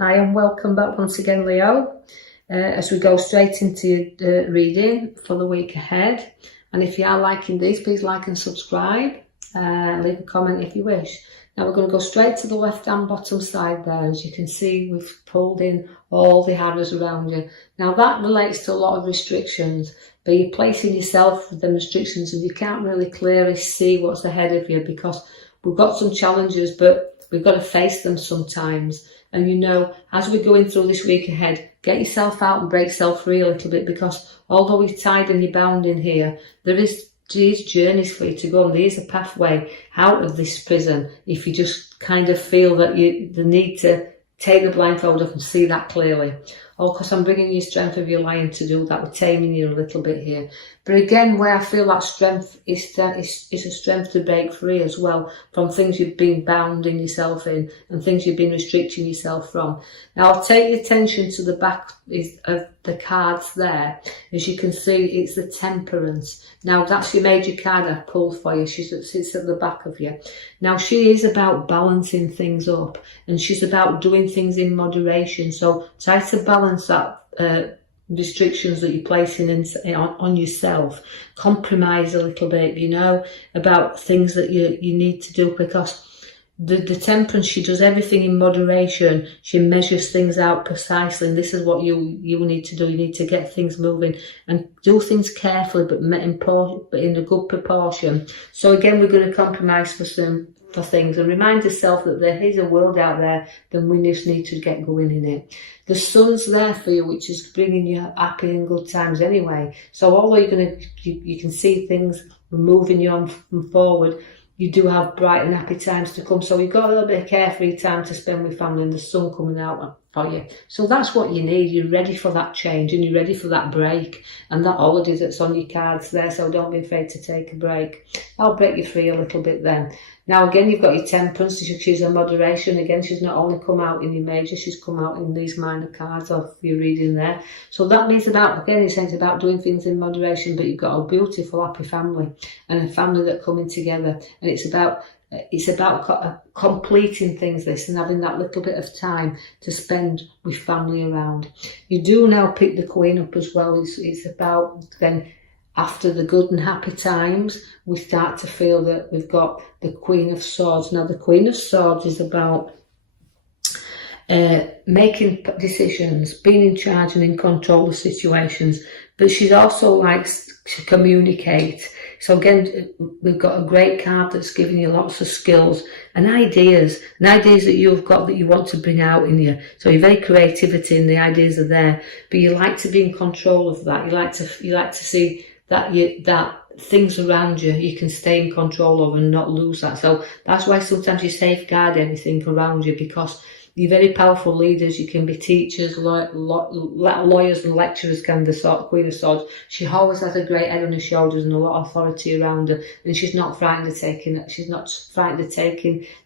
Hi and welcome back once again, Leo, as we go straight into reading for the week ahead. And if you are liking these, please like and subscribe, leave a comment if you wish. Now we're going to go straight to the left hand bottom side there. As you can see, we've pulled in all the arrows around you. Now that relates to a lot of restrictions, but you're placing yourself with them restrictions and you can't really clearly see what's ahead of you because we've got some challenges, but we've got to face them sometimes. And you know, as we're going through this week ahead, get yourself out and break yourself free a little bit, because although you're tied and you're bound in here, there is these journeys for you to go, and there is a pathway out of this prison if you just kind of feel that the need to take the blindfold off and see that clearly. Or because I'm bringing you strength of your lion to do that, we're taming you a little bit here. But again, where I feel that strength is a strength to break free as well from things you've been bounding yourself in and things you've been restricting yourself from. Now I'll take your attention to the back of the cards there. As you can see, it's the Temperance. Now that's your major card I've pulled for you. She sits at the back of you. Now she is about balancing things up, and she's about doing things in moderation. So try to balance that restrictions that you're placing on yourself. Compromise a little bit, you know, about things that you need to do, because the Temperance, she does everything in moderation. She measures things out precisely, and this is what you need to do. You need to get things moving and do things carefully, but in a good proportion. So again, we're going to compromise for things and remind yourself that there is a world out there, then we just need to get going in it. The Sun's there for you, which is bringing you happy and good times anyway. So although you can see things moving you on forward, you do have bright and happy times to come. So you've got a little bit of carefree time to spend with family and the sun coming out for you. So that's what you need. You're ready for that change and you're ready for that break and that holiday that's on your cards there. So don't be afraid to take a break. I'll break you free a little bit then. Now again, you've got your Temperance. She's a moderation. Again, she's not only come out in your major, she's come out in these minor cards of your reading there. So that means it's about doing things in moderation, but you've got a beautiful, happy family and a family that coming together. And it's about completing things, this, and having that little bit of time to spend with family around. You do now pick the Queen up as well. It's about then, after the good and happy times, we start to feel that we've got the Queen of Swords. Now, the Queen of Swords is about making decisions, being in charge and in control of situations, but she also likes to communicate. So again, we've got a great card that's giving you lots of skills and ideas that you've got that you want to bring out in you. So you're very creativity and the ideas are there, but you like to be in control of that. You like to see that things around you can stay in control of and not lose that. So that's why sometimes you safeguard everything around you, because you're very powerful leaders. You can be teachers, lawyers and lecturers, kind of the sort of Queen of Swords. She always has a great head on her shoulders and a lot of authority around her, and she's not frightened of taking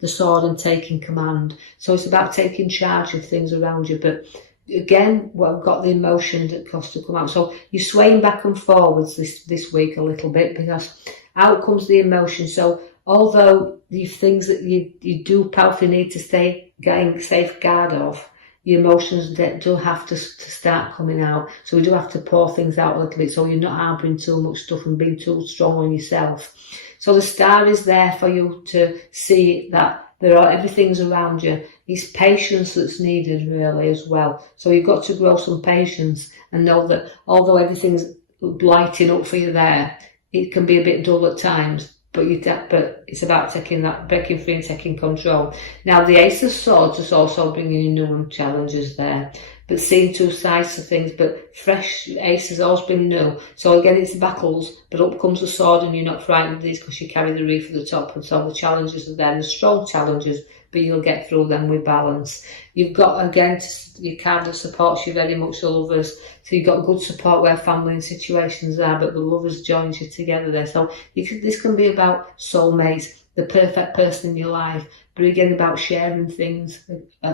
the sword and taking command. So it's about taking charge of things around you, but again, we've got the emotion that costs to come out. So you're swaying back and forwards this week a little bit, because out comes the emotion. So although these things that you do powerfully need to stay getting safeguard of, your emotions do have to start coming out. So we do have to pour things out a little bit, so you're not harbouring too much stuff and being too strong on yourself. So the Star is there for you to see that everything's around you. It's patience that's needed really as well. So you've got to grow some patience and know that although everything's lighting up for you there, it can be a bit dull at times, but it's about breaking free and taking control. Now the Ace of Swords is also bringing you new challenges there, but seeing two sides to things, but fresh Ace has always been new. So again, it's battles, but up comes the sword and you're not frightened of these because you carry the wreath at the top, and so the challenges are there, the strong challenges, but you'll get through them with balance. You've got, again, your card that supports you very much, the Lovers. So you've got good support where family and situations are, but the Lovers joins you together there. So this can be about soulmates, the perfect person in your life, but again about sharing things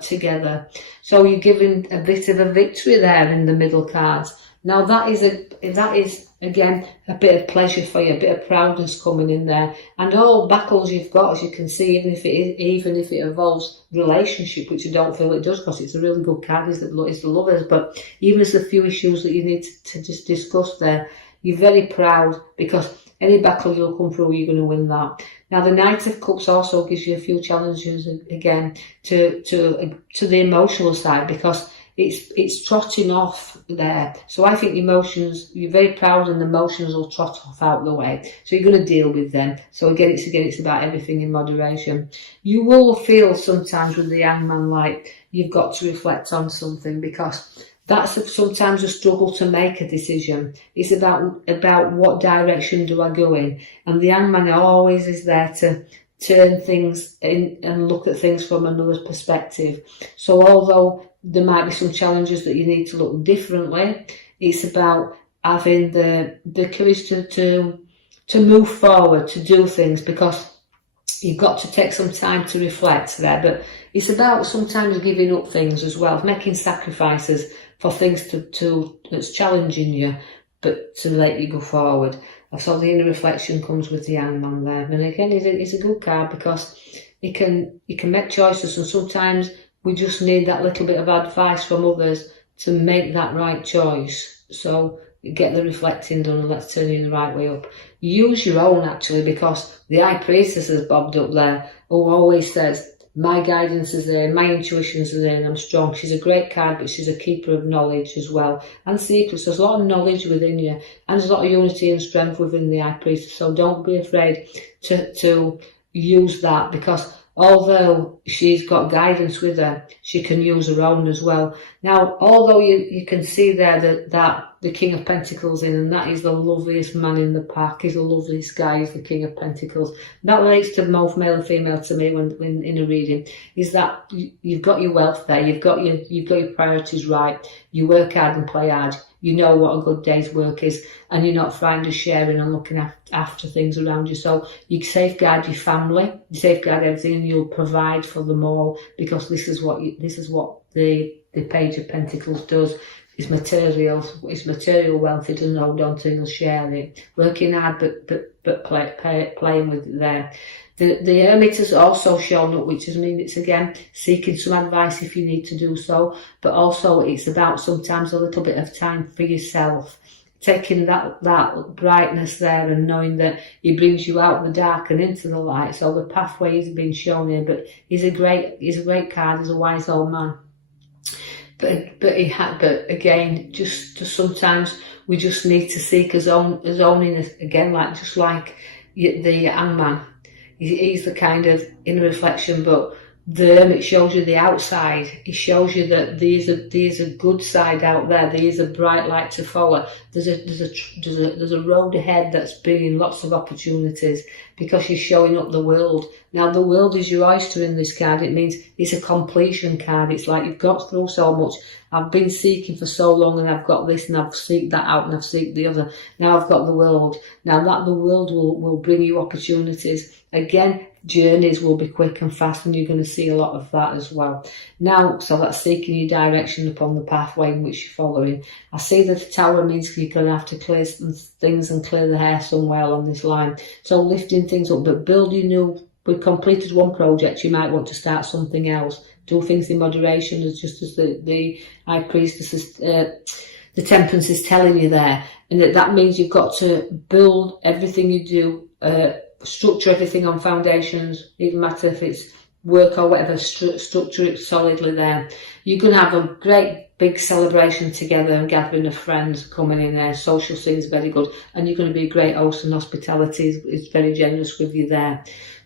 together. So you're giving a bit of a victory there in the middle cards, Now that is again a bit of pleasure for you, a bit of proudness coming in there, and all battles you've got, as you can see, even if it involves relationship, which I don't feel it does, because it's a really good card, is the lovers. But even as the few issues that you need to just discuss there, you're very proud, because any battle you'll come through, you're going to win that. Now the Knight of Cups also gives you a few challenges again to the emotional side, because it's trotting off there. So I think emotions, you're very proud, and the emotions will trot off out the way. So you're going to deal with them. So again, it's about everything in moderation. You will feel sometimes with the Hangman like you've got to reflect on something, because that's sometimes a struggle to make a decision. It's about what direction do I go in, and the Hangman always is there to turn things in and look at things from another perspective. So although there might be some challenges that you need to look differently, it's about having the courage to move forward, to do things, because you've got to take some time to reflect there. But it's about sometimes giving up things as well, making sacrifices for things that's challenging you, but to let you go forward. So the inner reflection comes with the Hangman there. And again, it's a good card, because you can make choices, and sometimes we just need that little bit of advice from others to make that right choice. So get the reflecting done, and let's turn you the right way up. Use your own, actually, because the High Priestess has bobbed up there, who always says, my guidance is there, my intuitions are there, and I'm strong. She's a great card, but she's a keeper of knowledge as well, and secrets. There's a lot of knowledge within you, and there's a lot of unity and strength within the High Priestess. So don't be afraid to use that, because although she's got guidance with her, she can use her own as well. Now, although you can see there that the King of Pentacles in, and that is the loveliest man in the pack. He's the loveliest guy, he's the King of Pentacles. That relates to both male and female to me when in a reading, is that you've got your wealth there, you've got your priorities right, you work hard and play hard, you know what a good day's work is, and you're not frightened of sharing and looking after things around you. So you safeguard your family, you safeguard everything, and you'll provide for them all, because this is what the Page of Pentacles does. It's material wealth. It doesn't hold on to, you'll share it. Working hard, but playing with it there. The Hermit has also shown up, which means it's again seeking some advice if you need to do so, but also it's about sometimes a little bit of time for yourself, taking that brightness there and knowing that he brings you out of the dark and into the light. So the pathway is being shown here, but he's a great card. He's a wise old man. But again, just sometimes we just need to seek his own inner, again, just like the Hangman. He's the kind of inner reflection, but the Hermit shows you the outside. He shows you that there's a good side out there. There is a bright light to follow. There's a road ahead that's bringing lots of opportunities, because you're showing up the world. Now the world is your oyster in this card. It means it's a completion card. It's like you've got through so much. I've been seeking for so long, and I've got this, and I've seeked that out, and I've seeked the other. Now I've got the world. Now that the world will bring you opportunities. Again, journeys will be quick and fast, and you're going to see a lot of that as well. Now, so that's seeking your direction upon the pathway in which you're following. I see that the Tower means you're going to have to clear some things and clear the hair somewhere along this line. So lifting things up, but building new. We've completed one project, you might want to start something else. Do things in moderation, just as the High Priestess, the Temperance is telling you there. And that means you've got to build everything you do, structure everything on foundations, even matter if it's work or whatever, structure it solidly there. You're going to have a great big celebration together and gathering of friends coming in there. Social scene's very good, and you're going to be a great host, and hospitality is very generous with you there.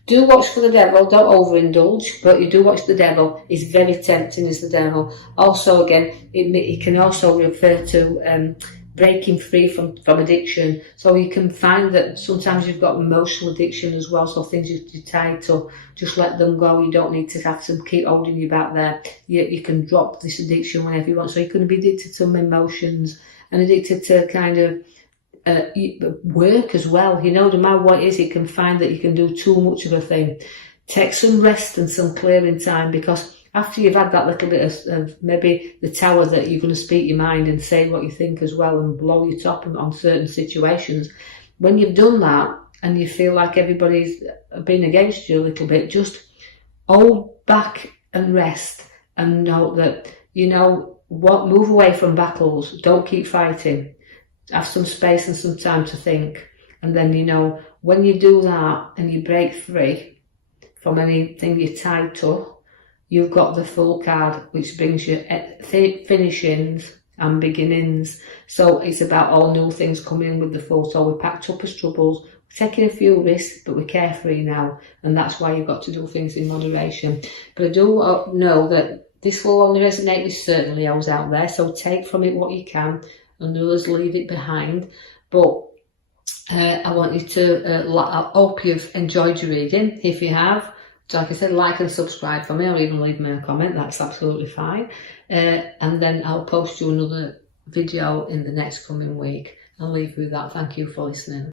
Do watch for the devil, don't overindulge, but you do watch the devil. He's very tempting as the devil. Also, again, it can also refer to breaking free from addiction. So you can find that sometimes you've got emotional addiction as well, so things you're tied to, just let them go. You don't need to have to keep holding you back there. You can drop this addiction whenever you want. So you're going to be addicted to some emotions and addicted to kind of work as well. No matter what it is, you can find that you can do too much of a thing. Take some rest and some clearing time, because after you've had that little bit of maybe the tower that you're going to speak your mind and say what you think as well and blow your top on certain situations, when you've done that and you feel like everybody's been against you a little bit, just hold back and rest and know that, you know what, move away from battles, don't keep fighting, have some space and some time to think. And then, you know, when you do that and you break free from anything you're tied to, you've got the Fool card, which brings you finishings and beginnings. So it's about all new things coming in with the Fool. So we're packed up as troubles, we're taking a few risks, but we're carefree now. And that's why you've got to do things in moderation. But I do know that this will only resonate with certain Leos out there. So take from it what you can and others leave it behind. But I want you to, I hope you've enjoyed your reading. If you have, like I said, like and subscribe for me, or even leave me a comment, that's absolutely fine. And then I'll post you another video in the next coming week. I'll leave you with that. Thank you for listening.